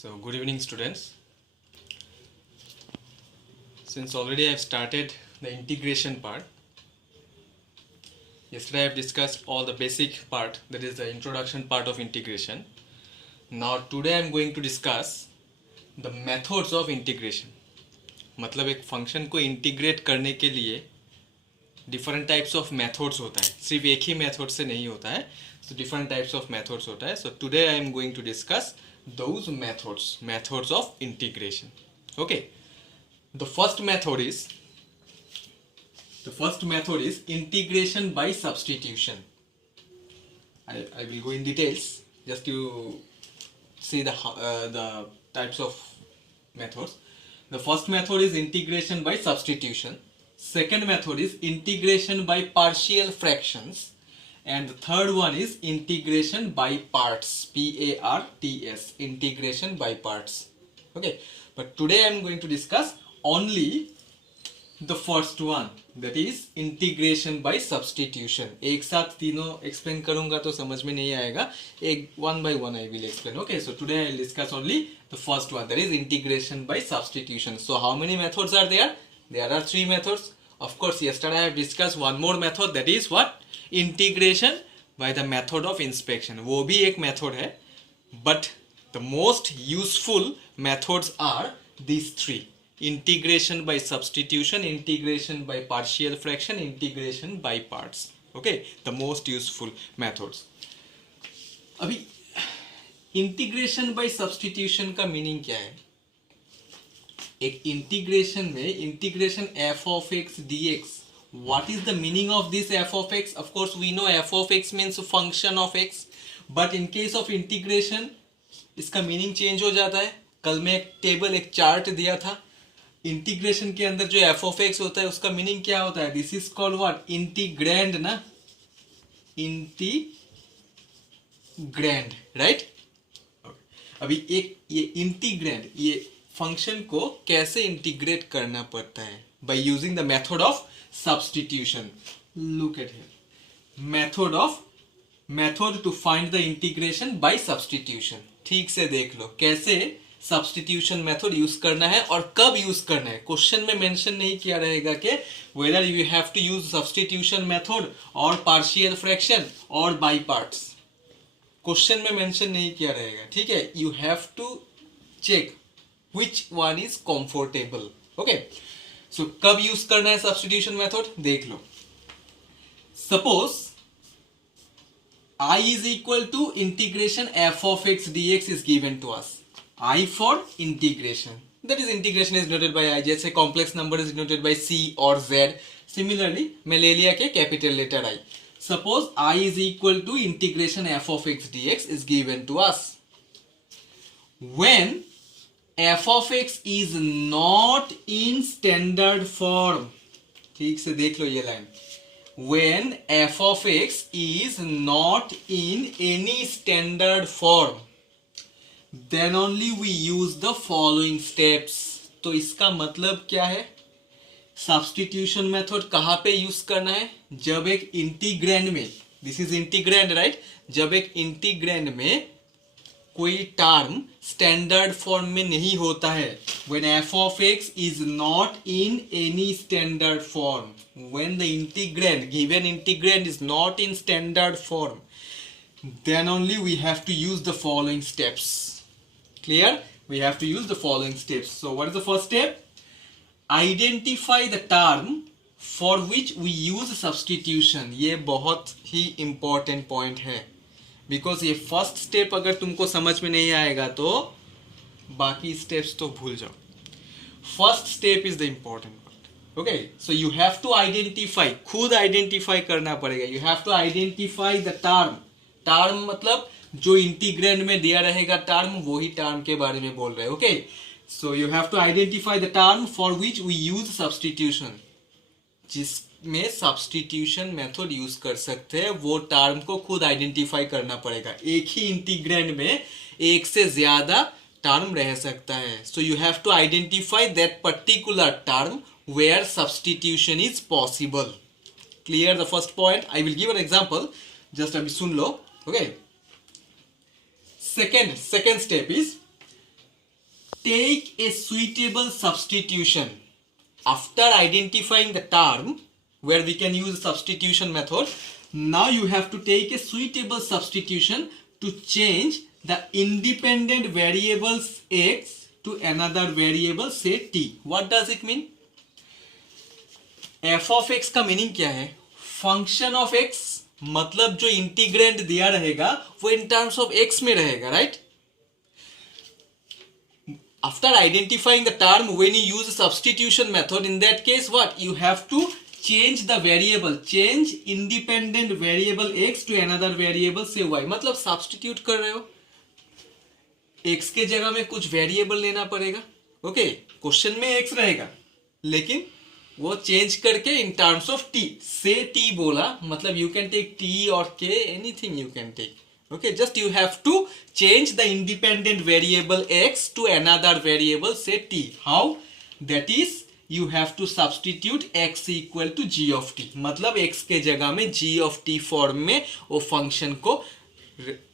So good evening students. Since already I have started the integration part, yesterday I have discussed all the basic part, that is the introduction part of integration. Now today I am going to discuss the methods of integration. मतलब एक फंक्शन को इंटीग्रेट करने के लिए different types of methods होता है, सिर्फ एक ही मेथड से नहीं होता है. So different types of methods होता है. So today I am going to discuss those methods of integration. Okay, the first method is integration by substitution. I will go in details just to see the types of methods. The first method is integration by substitution. Second method is integration by partial fractions. And the third one is integration by parts, P-A-R-T-S, integration by parts. Okay, but today I am going to discuss only the first one, that is integration by substitution. एक साथ तीनों explain करूँगा तो समझ में नहीं आएगा, एक one by one I will explain. Okay, so today I will discuss only the first one, that is integration by substitution. So how many methods are there? There are 3 methods. Of course, yesterday I have discussed one more method, that is what? Integration by the method of inspection. वो भी एक method है, but the most useful methods are this 3: integration bye substitution, integration by partial fraction, integration by parts. Okay, the most useful methods. अभी integration bye सब्स्टिट्यूशन का meaning क्या है? एक इंटीग्रेशन में integration f of x dx. What is the meaning of this f of x? Of course we know f of x means function of x, but in case of integration इसका meaning change हो जाता है. कल मैं एक टेबल, एक चार्ट दिया था. इंटीग्रेशन के अंदर जो f of x होता है उसका मीनिंग क्या होता है? This is called what? Integrand ना, इंटीग्रैंड, राइट? अभी एक ये इंटीग्रैंड, ये फंक्शन को कैसे इंटीग्रेट करना पड़ता है? By using the method of substitution. Look at here, method to find the integration by substitution. ठीक से देख लो कैसे substitution method यूज करना है और कब यूज करना है. क्वेश्चन में मेंशन नहीं किया रहेगा कि whether you have to use substitution method or partial fraction or by parts. Question में मेंशन नहीं किया रहेगा, ठीक है? You have to check which one is comfortable. Okay, so कब यूज करना है सब्स्टिट्यूशन मेथड? देख लो. Suppose I is equal to integration f of x dx is given to us. I for integration, that is integration is denoted by I. जैसे complex number is denoted by c or z. Similarly मैं ले लिया के capital letter I. Suppose I is equal to integration f of x dx is given to us. When f of x is not in standard form, ठीक से देख लो ये line. When f of x is not in any standard form, then only we use the following steps. तो इसका मतलब क्या है? Substitution method कहाँ पे यूज करना है? जब एक इंटीग्रैंड में, दिस इज इंटीग्रैंड, राइट? जब एक इंटीग्रैंड में कोई टर्म स्टैंडर्ड फॉर्म में नहीं होता है. When f of x is not in any standard form, when the integrand, given integrand is not in standard form, then only we have to use the following steps. Clear? We have to use the following steps. So what is the first step? Identify the term for which we use substitution. ये बहुत ही important point है, बिकॉज ये first step अगर तुमको समझ में नहीं आएगा तो बाकी स्टेप्स तो भूल जाओ. First step is the important part. Okay, so you have to identify, खुद आइडेंटिफाई करना पड़ेगा. You have to identify the term. Term मतलब जो इंटीग्रैंड में दिया रहेगा टर्म, वही टर्म के बारे में बोल रहे हैं. Okay, so you have to identify the term for which we use substitution. जिसमें सब्स्टिट्यूशन मेथड यूज कर सकते हैं वो टर्म को खुद आइडेंटिफाई करना पड़ेगा. एक ही इंटीग्रैंड में एक से ज्यादा टर्म रह सकता है. So you have to identify that particular term where substitution is possible. Clear the first point? I will give an example, just अभी सुन लो. Okay, second step is take a suitable substitution. After identifying the term where we can use substitution method, now you have to take a suitable substitution to change the independent variables x to another variable say t. What does it mean? f of x का meaning क्या है? Function of x, मतलब जो इंटीग्रेंड दिया रहेगा वो इन terms of x में रहेगा, right? After identifying the term, when you use substitution method, in that case what? You have to change the variable, change independent variable x to another variable say y. मतलब substitute कर रहे हो, x के जगह में कुछ वेरिएबल लेना पड़ेगा. ओके, क्वेश्चन में x रहेगा लेकिन वो चेंज करके इन टर्म्स ऑफ t, से t बोला, मतलब you can take t or k, anything you can take. Okay, just you have to change the independent variable x to another variable say t. How? That is, you have to substitute x equal to g of t. मतलब x के जगह में g of t form में वो फंक्शन को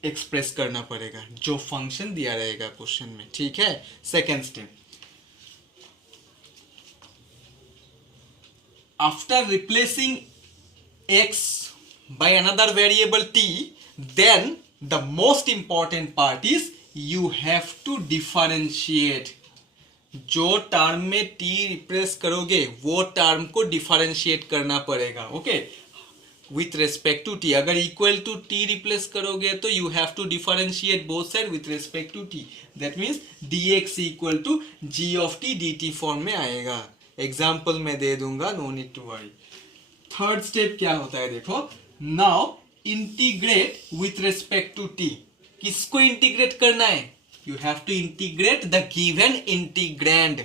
एक्सप्रेस करना पड़ेगा जो फंक्शन दिया रहेगा क्वेश्चन में. ठीक है. Second step, after replacing x by another variable t, then the most important part is you have to differentiate. जो टर्म में t रिप्लेस करोगे वो टर्म को डिफरेंशिएट करना पड़ेगा. Okay, with respect to t. अगर इक्वल टू t रिप्लेस करोगे तो you have to differentiate both side with respect to t. That means dx equal to g of t dt form में आएगा. Example में दे दूंगा, no need to worry. Third step क्या होता है देखो. Now integrate with respect to t. किसको इंटीग्रेट करना है? You have to integrate the given integrand.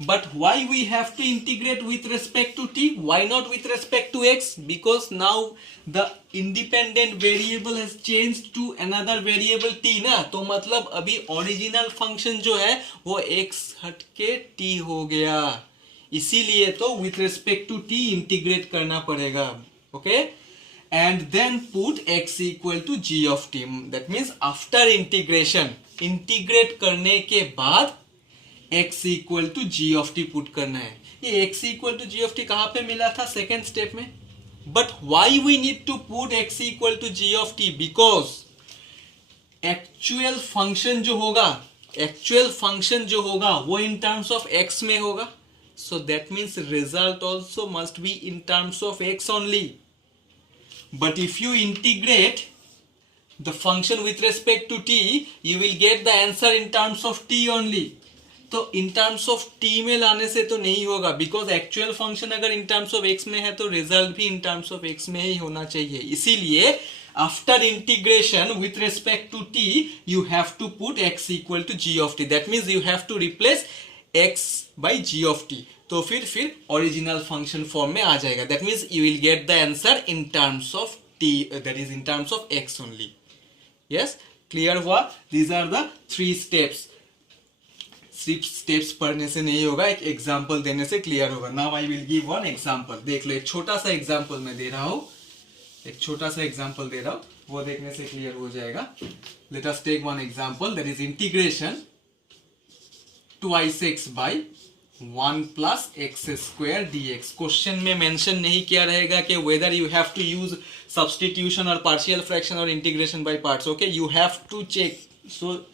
But why we have to integrate with respect to t? Why not with respect to x? Because now the independent variable has changed to another variable t ना. तो मतलब अभी original function जो है वो x हट के t हो गया, इसीलिए तो with respect to t integrate करना पड़ेगा. Okay, and then put x equal to g of t. That means after integration, integrate करने के बाद x equal to g of t put करना है. ये x equal to g of t कहाँ पे मिला था? सेकेंड स्टेप में. But why we need to put x equal to g of t? Because actual function जो होगा वो इन टर्म्स ऑफ x में होगा. So that means result also must be in terms of x only. But if you integrate the function with respect to t, you will get the answer in terms of t only. तो in terms of t में लाने से तो नहीं होगा, because actual function अगर in terms of x में है तो result भी in terms of x में ही होना चाहिए. इसीलिए after integration with respect to t, you have to put x equal to g of t. That means you have to replace x by g of t. तो फिर original function form में आ जाएगा. That means you will get the answer in terms of t, that is in terms of x only. Yes, clear हुआ? These are the 3 steps. सिर्फ steps पढ़ने से नहीं होगा, एक एग्जांपल देने से क्लियर होगा. Now I will give one example. देख लो, एक छोटा सा एग्जांपल मैं दे रहा हूँ, वो देखने से क्लियर हो जाएगा. Let us take one example, that is integration 2x by 1 plus x square dx. Question में मेंशन नहीं किया रहेगा कि whether you have to use substitution और पार्शियल फ्रैक्शन और integration by parts. Okay, you have to check. So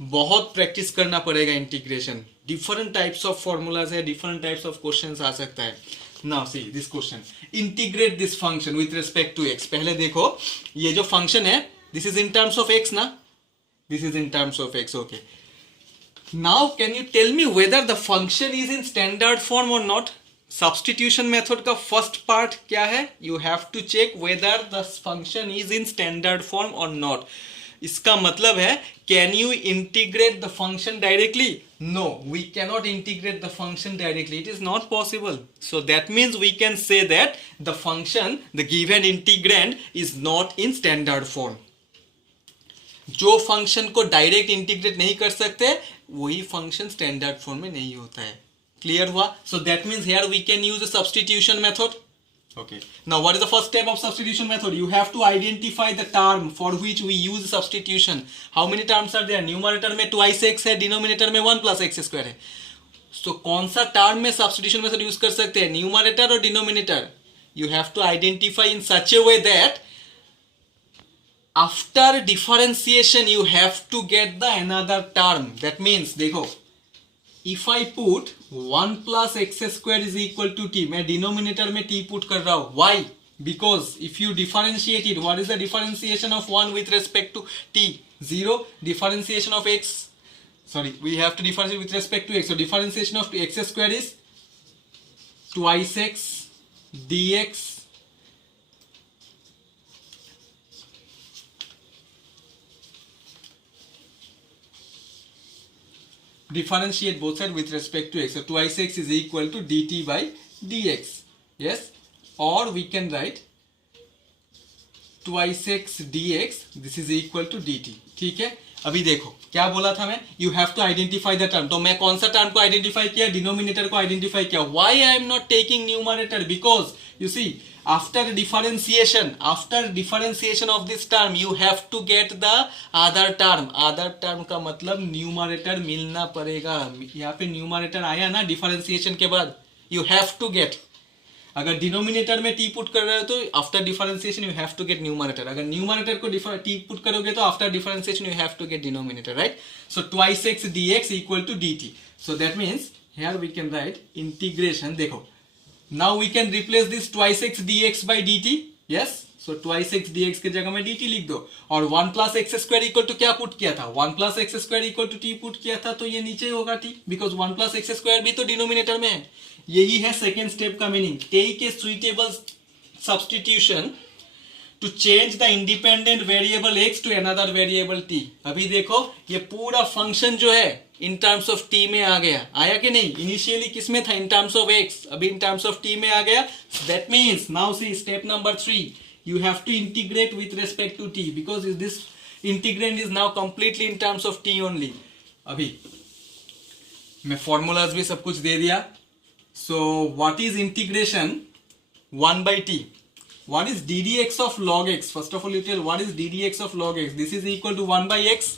बहुत practice करना पड़ेगा integration. Different types of formulas है, डिफरेंट टाइप्स ऑफ क्वेश्चंस आ सकता है. Now see this question, integrate this function with respect to x. पहले देखो, ये जो फंक्शन है this is in terms of x ना, this is in terms of x. Okay, now can you tell me whether the function is in standard form or not? Substitution method का first part क्या है? You have to check whether the function is in standard form or not. इसका मतलब है, can you integrate the function directly? No, we cannot integrate the function directly. It is not possible. So that means we can say that the function, the given integrand is not in standard form. जो फंक्शन को direct integrate नहीं कर सकते वही function standard form में नहीं होता है. क्लियर हुआ? So that means here we can use substitution method. Okay. Now, what is the first step of substitution method? You have to identify the term for which we use substitution. How many terms are there? Numerator में twice x है, डिनोमिनेटर में 1 plus x square है. So कौन सा टर्म में substitution method use कर सकते हैं? न्यूमरेटर और denominator. You have to identify in such a way that after differentiation you have to get the another term. That means देखो, if I put 1 plus x square is equal to t, मैं डिनोमिनेटर में t put कर रहा हूँ. Why? Because if you differentiate it, what is the differentiation of 1 with respect to t? 0. Differentiation of x, sorry, we have to differentiate with respect to x. So differentiation of x square is twice x dx differentiate both sides with respect to x. So twice x is equal to dt by dx. Yes, or we can write twice x dx, this is equal to dt. ठीक है. अभी देखो क्या बोला था मैं, you have to identify the term. तो मैं कौन सा टर्म को आइडेंटिफाई किया? डिनोमिनेटर को आइडेंटिफाई किया. Why I am not taking numerator? Because you see, after differentiation of this term you have to get the other term. other term का मतलब न्यूमरेटर मिलना पड़ेगा. यहाँ पे न्यूमरेटर आया ना डिफरेंशिएशन के बाद, you have to get. अगर डिनोमिनेटर में टी पुट कर रहे हो तो after differentiation you have to get numerator. अगर न्यूमरेटर को टी पुट करोगे तो after differentiation you have to get denominator, right? So twice x dx equal to dt. So that means here we can write integration. देखो, now we can replace this twice x dx by dt. yes, so twice x dx के जगह में dt लिख दो. और 1 plus x square equal to क्या put किया था? 1 plus x square equal to t put किया था, तो ये नीचे होगा t, because 1 plus x square भी तो डिनोमिनेटर में है. यही है सेकेंड स्टेप का meaning. Take a suitable substitution to change the independent variable x to another variable t. अभी देखो ये पूरा फंक्शन जो है इन टर्म्स ऑफ t में आ गया. आया कि नहीं? इनिशियली किस में था? इन टर्म्स ऑफ x, अभी इन टर्म्स ऑफ t में आ गया. That means now see step number 3, you have to integrate with respect to t because this integrand is now completely in terms of t only. अभी मैं formulas भी सब कुछ दे दिया. So what is integration 1 by t? What is ddx of log x? First of all you tell what is ddx of log x. This is equal to 1 by x.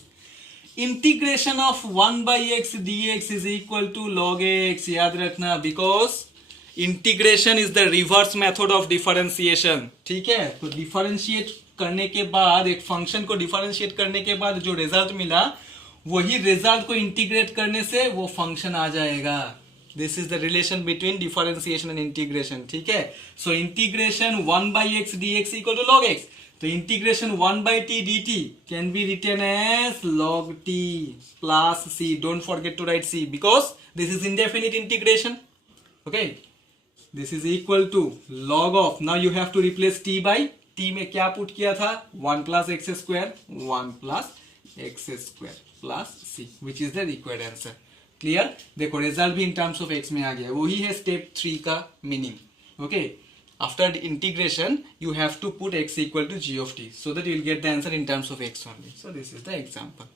Integration of 1 by x dx is equal to log x. याद रखना, because integration is the reverse method of differentiation. ठीक है, तो डिफरेंशिएट करने के बाद, एक फंक्शन को डिफरेंशिएट करने के बाद जो रिजल्ट मिला, वही रिजल्ट को इंटीग्रेट करने से वो फंक्शन आ जाएगा. This is the relation between differentiation and integration. ठीक है, so integration 1 by x dx equal to log x. तो integration 1 by t dt can be written as log t plus c. Don't forget to write c because this is indefinite integration. Okay, this is equal to log of, now you have to replace t by t में क्या put किया था? 1 plus x square, 1 plus x square plus c, which is the required answer. Clear? देखो रिजल्ट भी इन terms of x में आ गया. वही है स्टेप 3 का meaning. Okay, after integration you have to put x equal to g of t so that you will get the answer in terms of x only. So this is the example.